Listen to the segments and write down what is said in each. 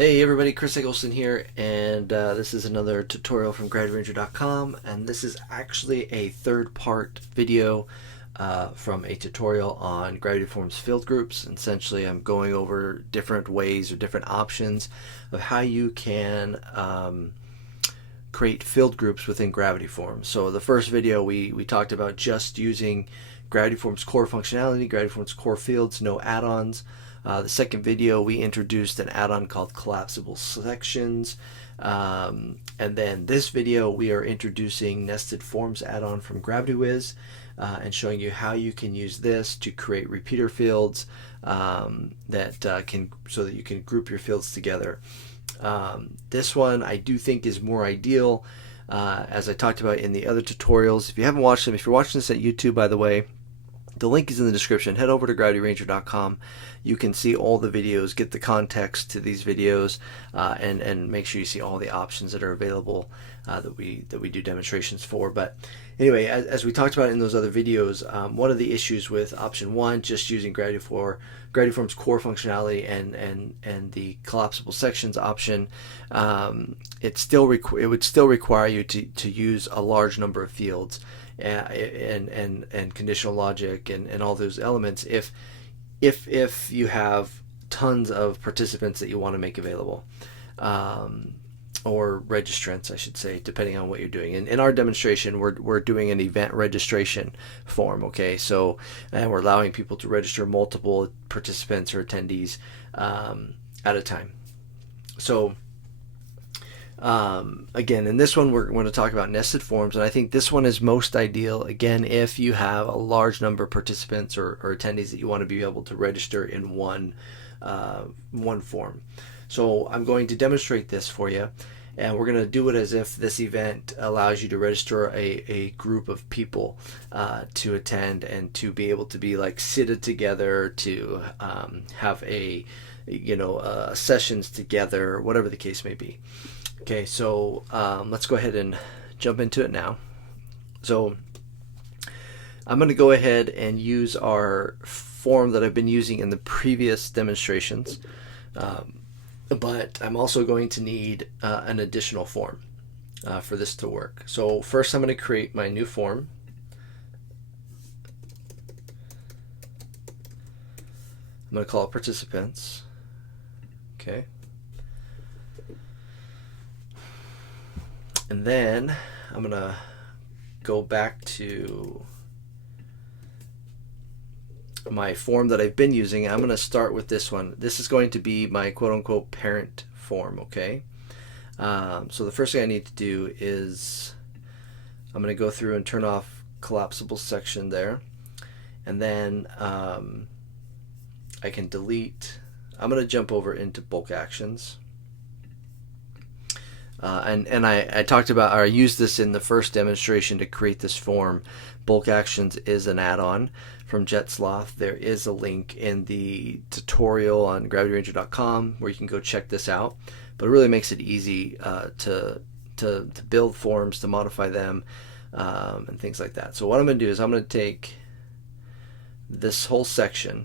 Hey everybody, Chris Eggleston here, and this is another tutorial from GravityRanger.com, and this is actually a third-part video from a tutorial on Gravity Forms field groups. Essentially, I'm going over different ways or different options of how you can create field groups within Gravity Forms. So the first video we talked about just using Gravity Forms core functionality, Gravity Forms core fields, no add-ons. The second video we introduced an add-on called collapsible sections, and then this video we are introducing nested forms add-on from Gravity Wiz, and showing you how you can use this to create repeater fields so that you can group your fields together. This one I do think is more ideal, as I talked about in the other tutorials. If you haven't watched them, if you're watching this at YouTube, by the way, the link is in the description. Head over to GravityRanger.com. You can see all the videos, get the context to these videos, and make sure you see all the options that are available that we do demonstrations for. But anyway, as we talked about in those other videos, one of the issues with option one, just using Gravity Forms core functionality and the collapsible sections option, it would still require you to use a large number of fields and conditional logic and all those elements if you have tons of participants that you want to make available, or registrants I should say, depending on what you're doing. In our demonstration we're doing an event registration form, okay? So, and we're allowing people to register multiple participants or attendees at a time. So again, in this one we're going to talk about nested forms, and I think this one is most ideal, again, if you have a large number of participants or attendees that you want to be able to register in one form. So I'm going to demonstrate this for you, and we're going to do it as if this event allows you to register a group of people to attend and to be able to be like seated together, to have sessions together, whatever the case may be. Okay, so let's go ahead and jump into it now. So I'm going to go ahead and use our form that I've been using in the previous demonstrations, but I'm also going to need an additional form for this to work. So first I'm going to create my new form. I'm going to call it participants. Okay. And then I'm going to go back to my form that I've been using. I'm going to start with this one. This is going to be my quote-unquote parent form, okay? So the first thing I need to do is I'm going to go through and turn off collapsible section there. And then I can delete. I'm going to jump over into bulk actions. And I talked about, or I used this in the first demonstration to create this form. Bulk actions is an add-on from JetSloth. There is a link in the tutorial on GravityRanger.com where you can go check this out. But it really makes it easy to build forms, to modify them, and things like that. So what I'm going to do is I'm going to take this whole section,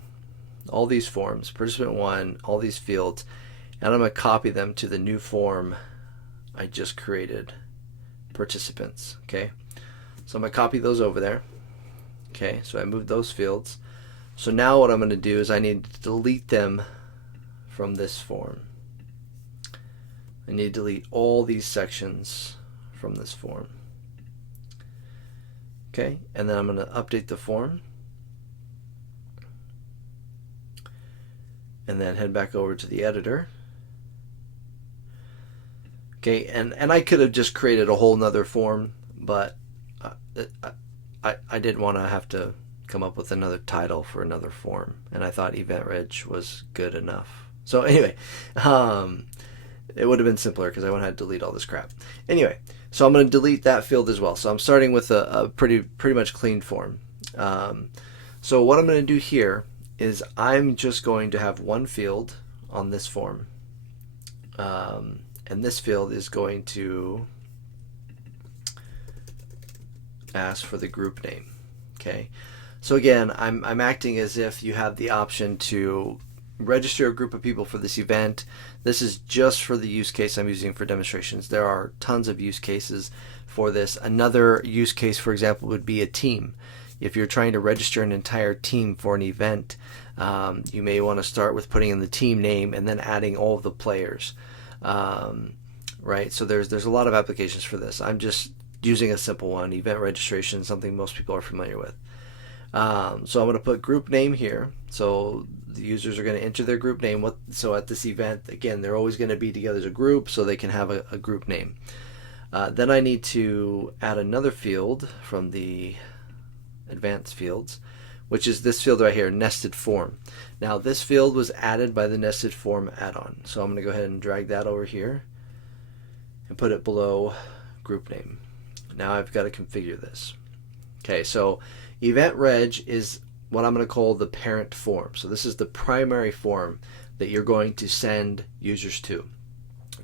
all these forms, participant one, all these fields, and I'm going to copy them to the new form I just created, participants. Okay, so I'm going to copy those over there. Okay, so I moved those fields. So now what I'm going to do is I need to delete them from this form. I need to delete all these sections from this form. Okay, and then I'm going to update the form, and then head back over to the editor. Okay, and I could have just created a whole nother form, but I didn't want to have to come up with another title for another form, and I thought event reg was good enough. So anyway, it would have been simpler because I wouldn't have to delete all this crap. Anyway, so I'm going to delete that field as well. So I'm starting with a pretty much clean form. So what I'm going to do here is I'm just going to have one field on this form. And this field is going to ask for the group name. Okay, so again, I'm acting as if you have the option to register a group of people for this event. This is just for the use case I'm using for demonstrations. There are tons of use cases for this. Another use case, for example, would be a team. If you're trying to register an entire team for an event, you may want to start with putting in the team name and then adding all of the players. Right? So there's a lot of applications for this. I'm just using a simple one, event registration, something most people are familiar with. So I'm going to put group name here. So the users are going to enter their group name. So at this event, again, they're always going to be together as a group, so they can have a group name. Then I need to add another field from the advanced fields, which is this field right here, nested form. Now this field was added by the nested form add-on. So I'm going to go ahead and drag that over here and put it below group name. Now I've got to configure this. Okay, so event reg is what I'm going to call the parent form. So this is the primary form that you're going to send users to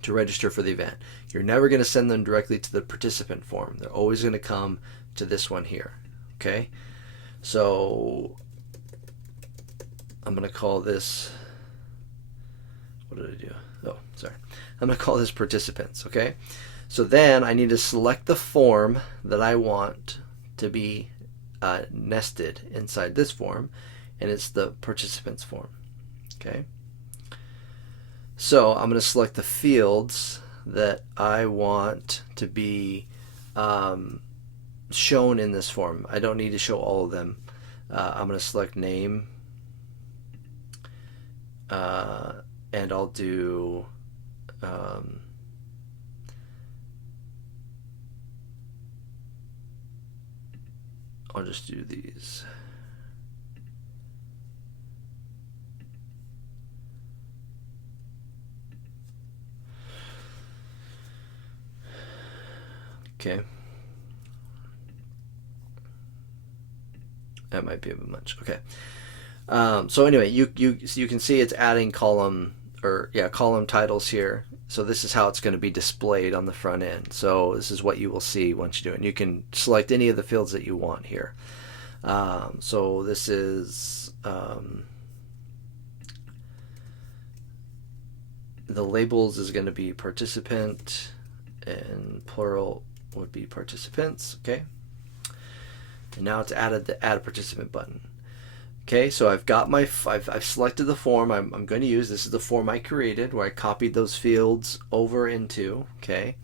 register for the event. You're never going to send them directly to the participant form. They're always going to come to this one here. Okay, so I'm going to call this, what did I do? Oh, sorry. I'm going to call this participants. Okay, so then I need to select the form that I want to be nested inside this form, and it's the participants form. Okay, so I'm going to select the fields that I want to be shown in this form. I don't need to show all of them. I'm going to select name, and I'll do I'll just do these. Okay. That might be a bit much. Okay. So anyway, you can see it's adding column titles here. So this is how it's going to be displayed on the front end. So this is what you will see once you do it. And you can select any of the fields that you want here. So this is the labels is going to be participant, and plural would be participants. Okay. And now it's added the add participant button. Okay, so I've got I've selected the form I'm going to use. This is the form I created where I copied those fields over into. Okay.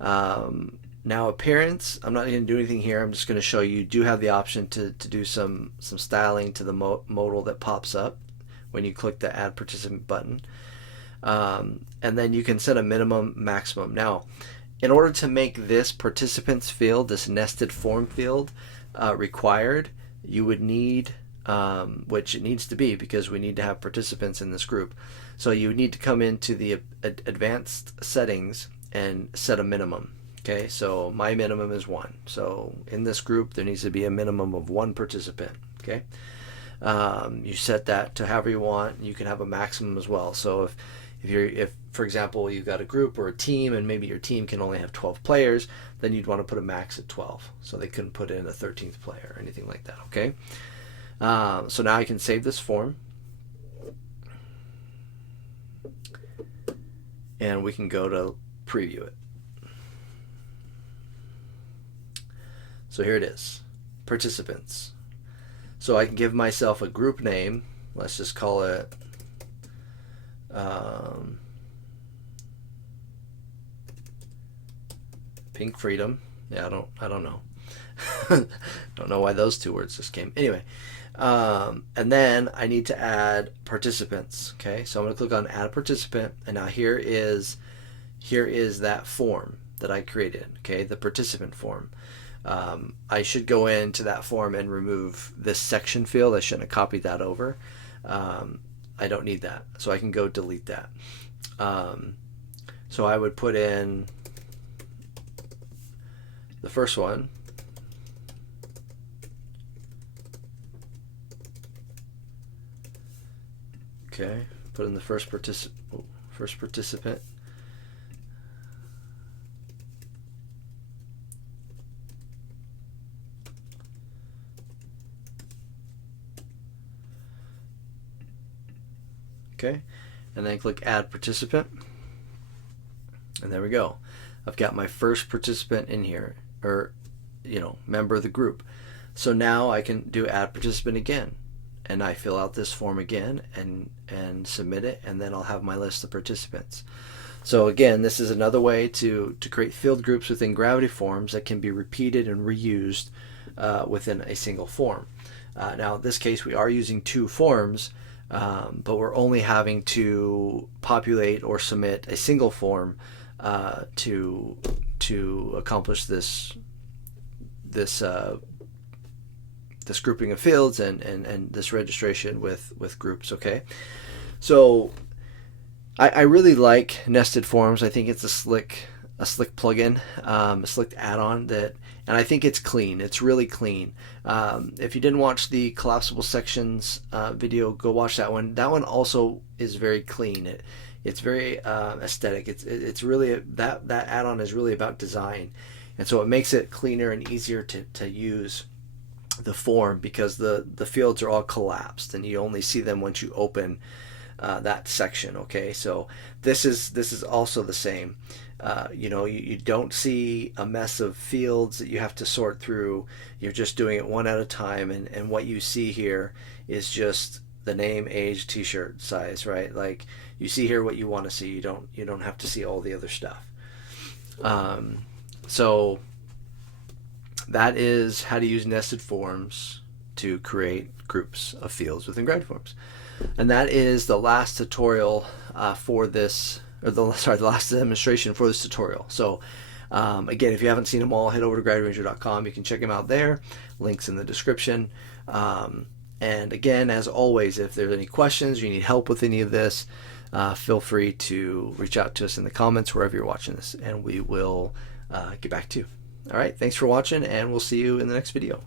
Now appearance, I'm not going to do anything here. I'm just going to show you do have the option to do some styling to the modal that pops up when you click the add participant button. And then you can set a minimum, maximum. Now, in order to make this participants field, this nested form field, required, you would need, which it needs to be because we need to have participants in this group. So you would need to come into the advanced settings and set a minimum. Okay, so my minimum is 1. So in this group, there needs to be a minimum of 1 participant. Okay, you set that to however you want. You can have a maximum as well. So if for example you've got a group or a team and maybe your team can only have 12 players, then you'd want to put a max at 12, so they couldn't put in a 13th player or anything like that. Okay, so now I can save this form and we can go to preview it. So here it is, participants. So I can give myself a group name. Let's just call it Pink Freedom. Yeah, I don't know. Don't know why those two words just came. Anyway, and then I need to add participants. Okay, so I'm going to click on Add Participant, and now here is that form that I created. Okay, the participant form. I should go into that form and remove this section field. I shouldn't have copied that over. I don't need that, so I can go delete that. So I would put in the first one. Okay, put in the first participant. Okay, and then click Add Participant. And there we go. I've got my first participant in here, or member of the group. So now I can do Add Participant again, and I fill out this form again and submit it, and then I'll have my list of participants. So again, this is another way to create field groups within Gravity forms that can be repeated and reused within a single form. Now in this case we are using 2 forms, but we're only having to populate or submit a single form to accomplish this grouping of fields and this registration with groups. Okay, so I really like nested forms. I think it's a slick plugin, a slick add-on and I think it's clean. It's really clean. If you didn't watch the collapsible sections video, go watch that one. That one also is very clean. It's very aesthetic. It's really that add-on is really about design, and so it makes it cleaner and easier to use the form, because the fields are all collapsed and you only see them once you open that section. Okay, so this is also the same. You don't see a mess of fields that you have to sort through. You're just doing it one at a time, and what you see here is just the name, age, t-shirt size, right? Like, you see here what you want to see. You don't have to see all the other stuff. So that is how to use nested forms to create groups of fields within Gravity forms. And that is the last tutorial for this, or the last demonstration for this tutorial. So again, if you haven't seen them all, head over to gravityranger.com. You can check them out there. Links in the description. And again, as always, if there's any questions or you need help with any of this, feel free to reach out to us in the comments wherever you're watching this, and we will get back to you. All right, thanks for watching, and we'll see you in the next video.